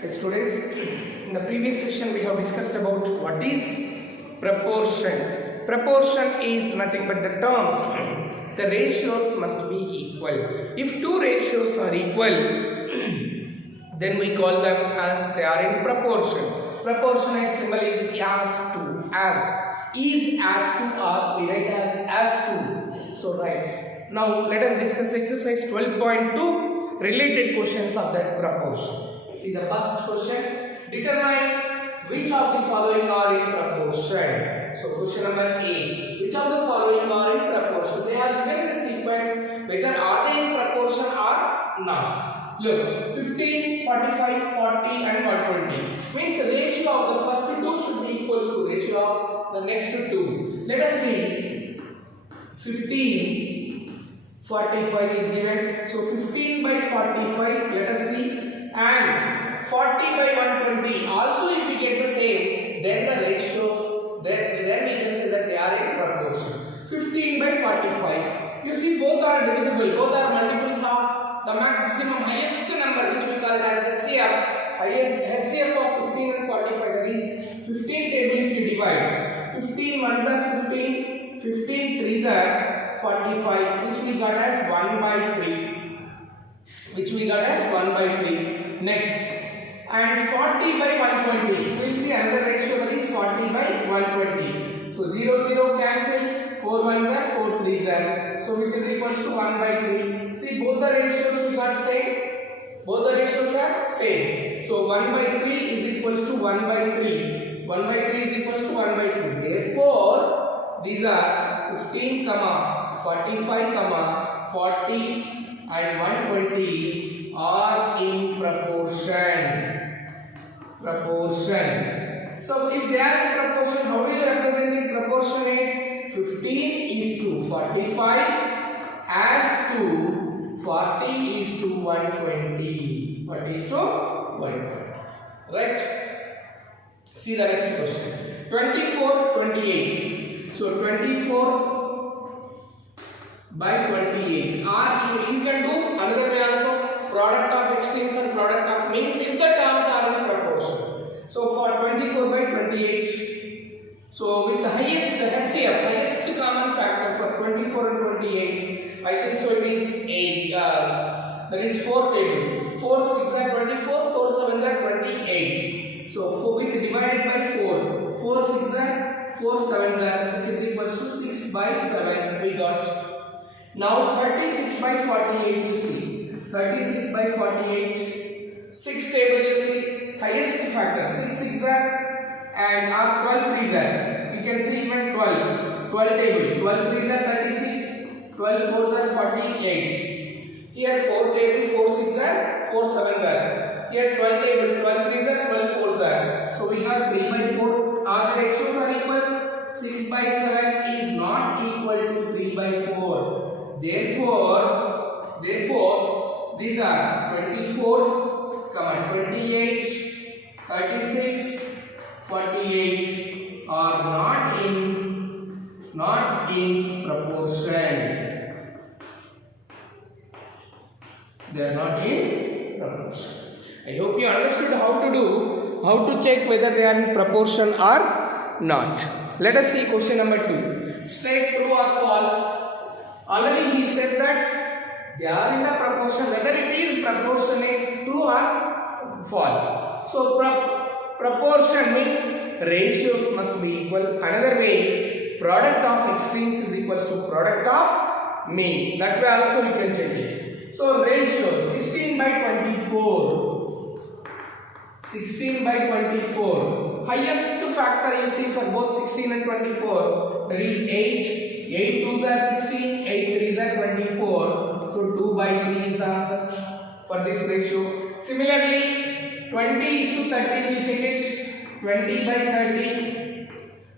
Hi students, in the previous session we have discussed about what is proportion. Proportion is nothing but the terms. The ratios must be equal. If two ratios are equal, then we call them as they are in proportion. Proportionate symbol is as to, as. Is as to or we write as to. So right. Now let us discuss exercise 12.2 related questions of that proportion. See the first question. Determine which of the following are in proportion. So question number A. Which of the following are in proportion? They are given in the sequence whether are they in proportion or not. Look, 15, 45, 40 and 120. Means the ratio of the first two should be equal to ratio of the next two. Let us see. 15, 45 is given. So 15 by 45, let us see. And 40 by 120 also if we get the same, then the ratios, then we can say that they are in proportion. 15 by 45, you see both are divisible, both are multiples of the maximum highest number which we call it as HCF. HCF of 15 and 45, that is 15 table if you divide. 15 ones are 15, 15 threes are 45, which we got as 1 by 3. Which we got as 1 by 3. Next, and 40 by 120. We will see another ratio, that is 40 by 120. So 0, 0 cancel. 4 ones are 4 threes are. So which is equals to 1 by 3. See both the ratios we got same. Both the ratios are same. So 1 by 3 is equals to 1 by 3. 1 by 3 is equals to 1 by 3. Therefore, these are 15, 45, 40 and 120 are in proportion. So if they are in proportion, how do you represent it proportionate? 15 is to 45 as to 40 is to 120. 40 is to 120. Right? See the next question. 24, 28. So 24 by 28. Or you can do another way also. Product of extremes and product of means if the terms are in proportion. So for 24 by 28. So with the highest HCF, highest common factor for 24 and 28, I think so it is 8. That is 4 table. 4 6 are 24, 4 7 are 28. So 4 with divided by 4. 4 6 are 4 7 are, which is equals to 6 by 7 we got. Now 36 by 48 you see. 36 by 48. 6 table you see. Highest factor. 6 6 are and 12 3s are. You can see even 12. 12 table. 12 3s are 36. 12 4s are 48. Here 4 table. 4 6 are. 4 7s are. Here 12 table. 12 3s are. 12 4s are. So we got 3 by 4. Are the ratios are equal? 6 by 7 is not equal to 3 by 4. Therefore, these are 24, 28, 36, 48 are not in proportion. They are not in proportion. I hope you understood how to check whether they are in proportion or not. Let us see question number 2. State true or false. Already he said that they are in the proportion, whether it is proportionate, true or false. So proportion means ratios must be equal. Another way, product of extremes is equals to product of means. That way also we can check it. So ratio 16 by 24. 16 by 24. Highest factor you see for both 16 and 24. That is 8. 8 2s are 16, 8 3s are 24. So 2 by 3 is the answer for this ratio. Similarly, 20 is to 30, we check it. 20 by 30.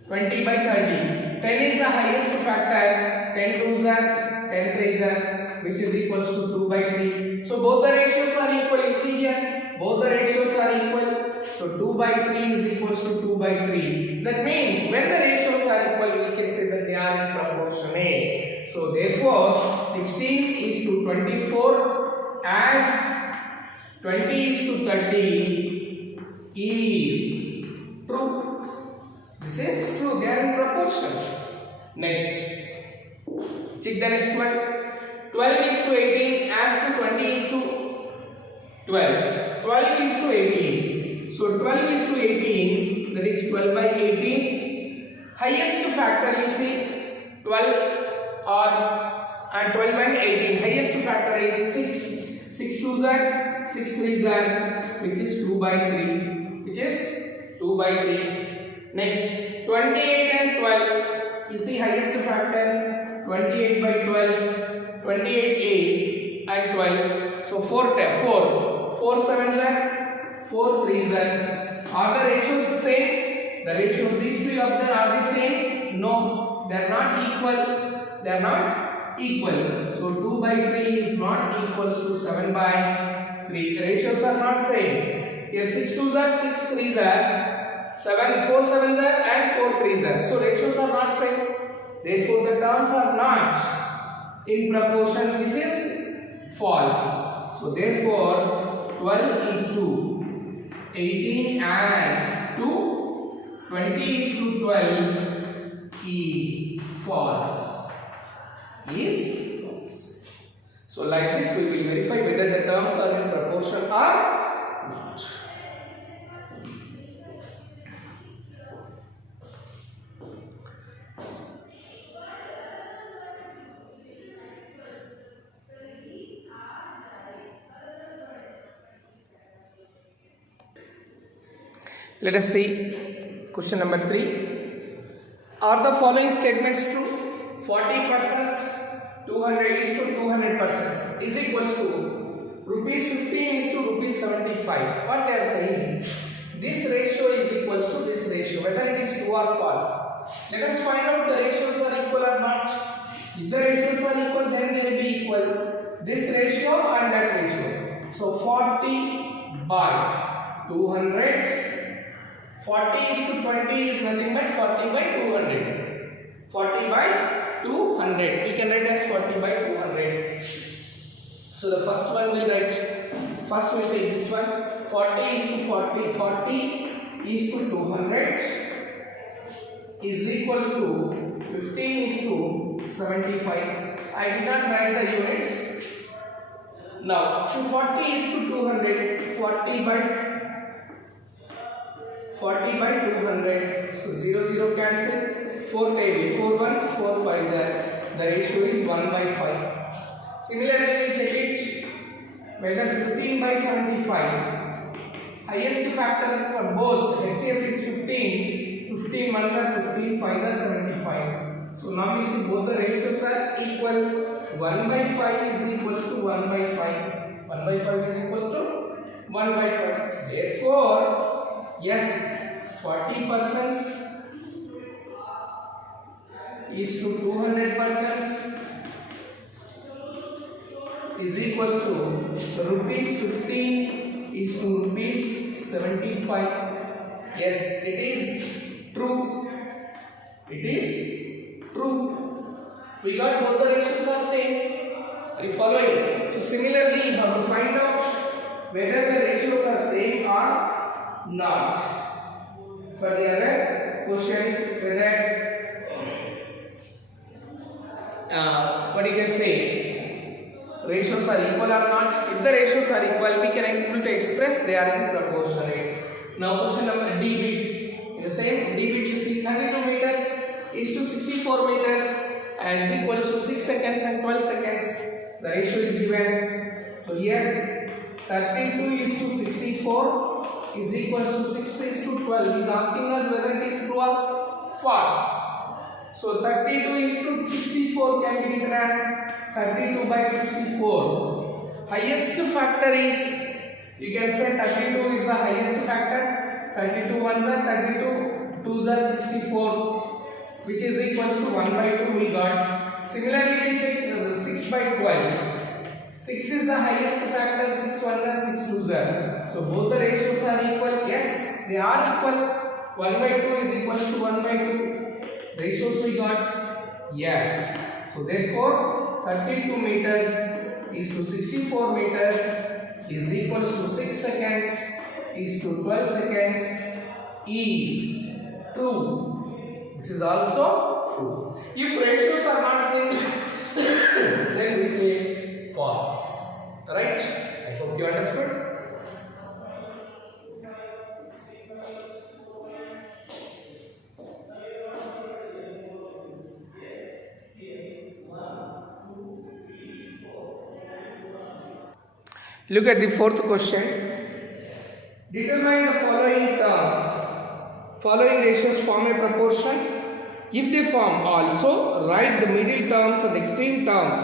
20 by 30. 10 is the highest factor. 10 2s are, 10 3s are, which is equals to 2 by 3. So both the ratios are equal. You see here, both the ratios are equal. So 2 by 3 is equals to 2 by 3. That means when the ratios are equal, we can say that they are in proportionate. So therefore, 16 is to 24 as 20 is to 30 is true. This is true. They are in proportion. Next, check the next one. 12 is to 18 as to 20 is to 12. 12 is to 18. So 12 is to 18. That is 12 by 18. Highest factor you see 12 and 12 and 18. Highest factor is 6. 6 2s are 6 3s are, which is 2 by 3. Which is 2 by 3. Next, 28 and 12. You see highest factor 28 by 12. 28 is and 12. So 4 7s are 4 3s are. Are the ratios the same? The ratios these two you observe are the same? No, they are not equal. They are not equal. So 2 by 3 is not equals to 7 by 3. The ratios are not same. Here 6 2s are 6 3s are 4 7s are and 4 3s are. So ratios are not same. Therefore the terms are not in proportion. This is false. So therefore 12 is to 18 as to 20 is to 12 is false. Is false. So like this we will verify whether the terms are in proportion or not. Let us see question number 3. Are the following statements true? 40% 200 is to 200% is equals to rupees 15 is to rupees 75. What they are saying? This ratio is equals to this ratio, whether it is true or false. Let us find out the ratios are equal or not. If the ratios are equal, then they will be equal. This ratio and that ratio. So 40 by 200. 40 is to 20 is nothing but 40 by 200. 40 by 200. We can write as 40 by 200. So the first one will write. First we will take this one. 40 is to 40. 40 is to 200 is equals to 15 is to 75. I did not write the units. Now, so 40 is to 200. 40 by 200, so 0 cancel, 4 table, 4 ones, 4 5s are, the ratio is 1 by 5. Similarly, we will check it whether 15 by 75, highest factor for both HCF is 15, 15 ones are 15, 5s are 75. So now we see both the ratios are equal, 1 by 5 is equals to 1 by 5, 1 by 5 is equals to 1 by 5. Therefore, yes, 40% is to 200% is equals to rupees 15 is to rupees 75. Yes, it is true. It is true. We got both the ratios are same. Are you following? So similarly, you have to find out whether the ratios are same or not. For the other questions, whether what you can say, ratios are equal or not. If the ratios are equal, we can able to express they are in proportionate. Now question number D bit. In the same D bit you see 32 meters is to 64 meters and is equals to 6 seconds and 12 seconds. The ratio is given. So here 32 is to 64 is equals to 6 is to 12. He is asking us whether it is true or false. So 32 is to 64 can be written as 32 by 64. Highest factor is, you can say 32 is the highest factor. 32 ones are 32, 2s are 64, which is equals to 1 by 2 we got. Similarly, we check 6 by 12. 6 is the highest factor, 6 ones are 6 2s are. So both the ratios are equal. Yes, they are equal. 1 by 2 is equals to 1 by 2. Ratios we got. Yes. So therefore, 32 meters is to 64 meters is equals to 6 seconds is to 12 seconds is true. This is also true. If ratios are not same, then we say false. Right? I hope you understood. Look at the fourth question. Determine the following terms. Following ratios form a proportion. If they form, also write the middle terms and extreme terms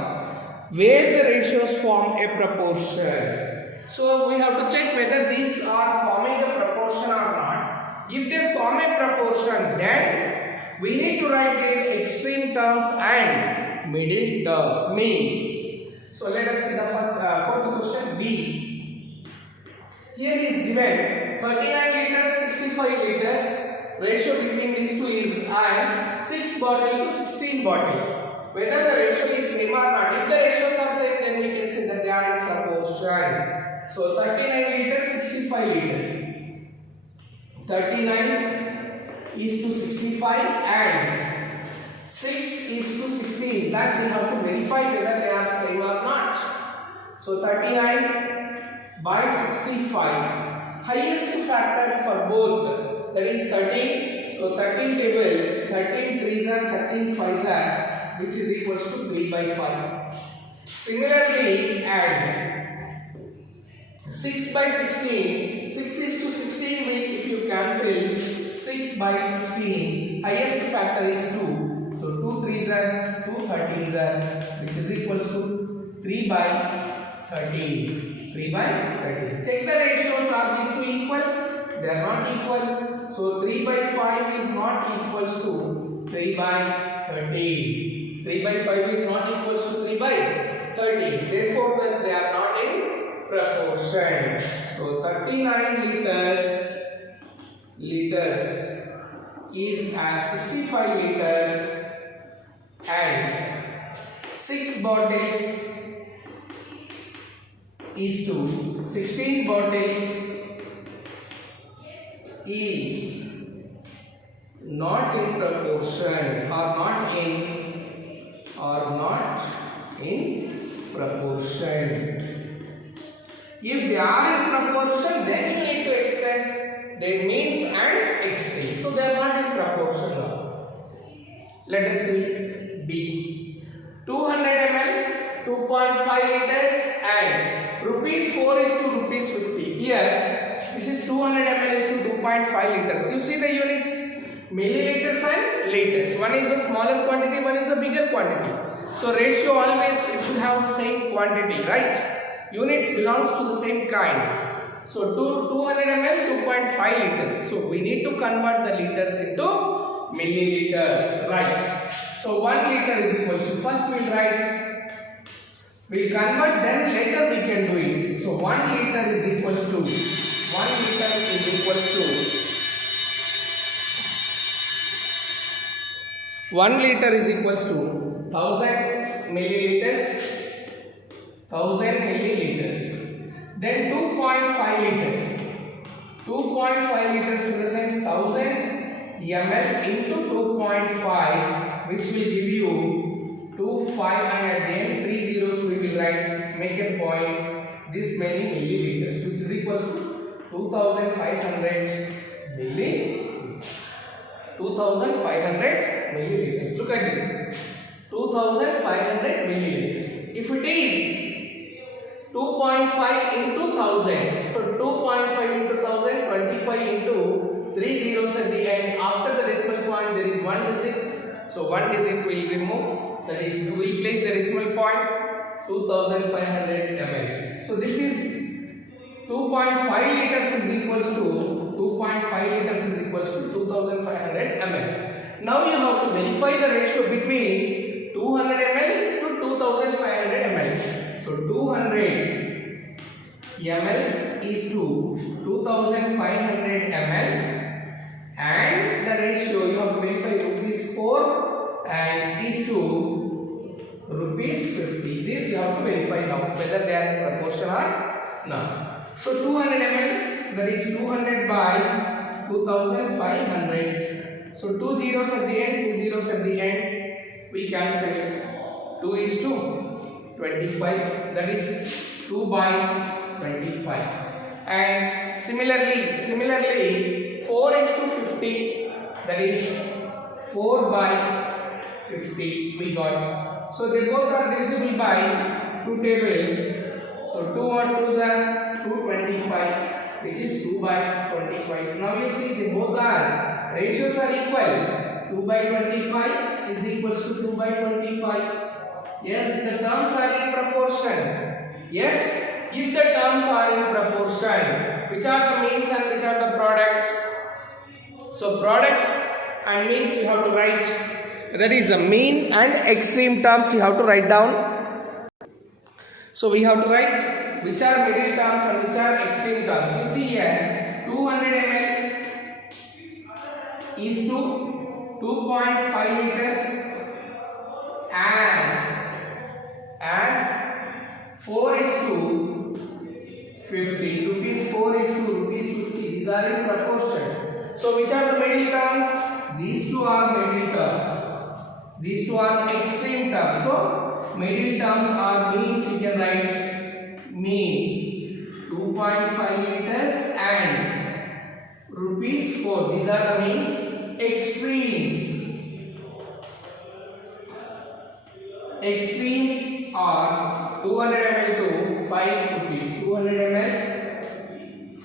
where the ratios form a proportion. So we have to check whether these are forming a proportion or not. If they form a proportion, then we need to write their extreme terms and middle terms. Means. So let us see the fourth question B. Here is given 39 liters, 65 liters. Ratio between these two is and 6 bottles to 16 bottles. Whether the ratio is same or not. If the ratios are same, then we can say that they are in proportion. So 39 liters, 65 liters. 39 is to 65 and 6 is to 16. That we have to verify whether they are same or not. So 39 by 65. Highest factor for both. That is 13. So 13 table, 13 3s are 13 5s are, which is equals to 3 by 5. Similarly, add 6 by 16. 6 is to 16 with, if you cancel 6 by 16, highest factor is 2. So 2 3s are 2 13s are, which is equals to 3 by 13. 3 by 13. Check the ratios. Are these two equal? They are not equal. So 3 by 5 is not equals to 3 by 13. 3 by 5 is not equals to 3 by 13. Therefore, they are not in proportion. So 39 liters is as 65 liters and 6 bottles is to 16 bottles is not in proportion or not in proportion. If they are in proportion, then you need to express their means and extremes. So they are not in proportion now. Let us see B. 200 ml, 2.5 liters and rupees 4 is to rupees 50. Here this is 200 ml is to 2.5 liters. You see the units, milliliters and liters. One is the smaller quantity, one is the bigger quantity. So ratio always it should have the same quantity, right? Units belongs to the same kind. So 200 ml, 2.5 liters. So we need to convert the liters into milliliters, right? So 1 liter is equal to, first we'll convert, then later we can do it. So 1 liter is equals to 1 liter is equals to 1 liter is equals to 1000 milliliters. 1000 milliliters. Then 2.5 liters. 2.5 liters in the sense 1000 ml into 2.5, which will give you 25, and at the end 3 zeros we will write, make a point, this many milliliters, which is equals to 2500 milliliters. 2500 milliliters. Look at this. 2500 milliliters. If it is 2.5 into 1000, so 2.5 into 1000, 25 into 3 zeros at the end. After the decimal point, there is 1 digit. So 1 digit will remove. That is, we place the decimal point 2500 ml. So this is 2.5 liters is equals to 2.5 liters is equals to 2500 ml. Now you have to verify the ratio between 200 ml to 2500 ml. So 200 ml is to 2500 ml, and the ratio you have to verify rupees 4 and is to rupees 50. This you have to verify now whether they are in proportion or not. So 200 ml, that is 200 by 2500. So 2 zeros at the end, 2 zeros at the end, we cancel. 2 is to 25, that is 2 by 25. And similarly 4 is to 50, that is 4 by 50 we got. So they both are divisible by 2 table. So 2 on 2s are 225, which is 2 by 25. Now you see they both are, ratios are equal. 2 by 25 is equals to 2 by 25. Yes, the terms are in proportion. Yes. If the terms are in proportion, which are the means and which are the products? So products and means you have to write, that is the mean and extreme terms you have to write down. So we have to write which are middle terms and which are extreme terms. You see here 200 ml is to 2.5 liters as 4 is to 50, rupees 4 is to rupees 50. These are in proportion. So which are the middle terms? These two are middle terms. These two are extreme terms. So middle terms are means. You can write means 2.5 liters and rupees 4. These are the means. Extremes. Extremes are 200 ml to 5 rupees, 200 ml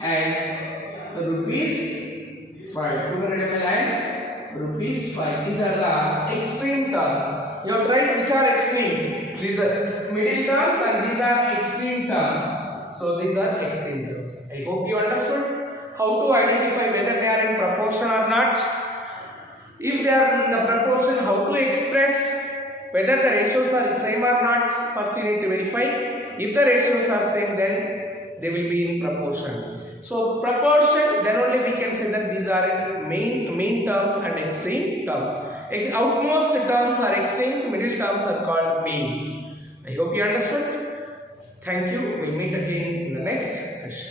and rupees 5, 200 ml and rupees 5. These are the extreme terms. You have to write which are extremes. These are middle terms and these are extreme terms. So these are extreme terms. I hope you understood how to identify whether they are in proportion or not. If they are in the proportion, how to express whether the ratios are same or not. First you need to verify. If the ratios are same, then they will be in proportion. So proportion, then only we can say that these are mean terms and extreme terms. Outmost terms are extremes, middle terms are called means. I hope you understood. Thank you. We'll meet again in the next session.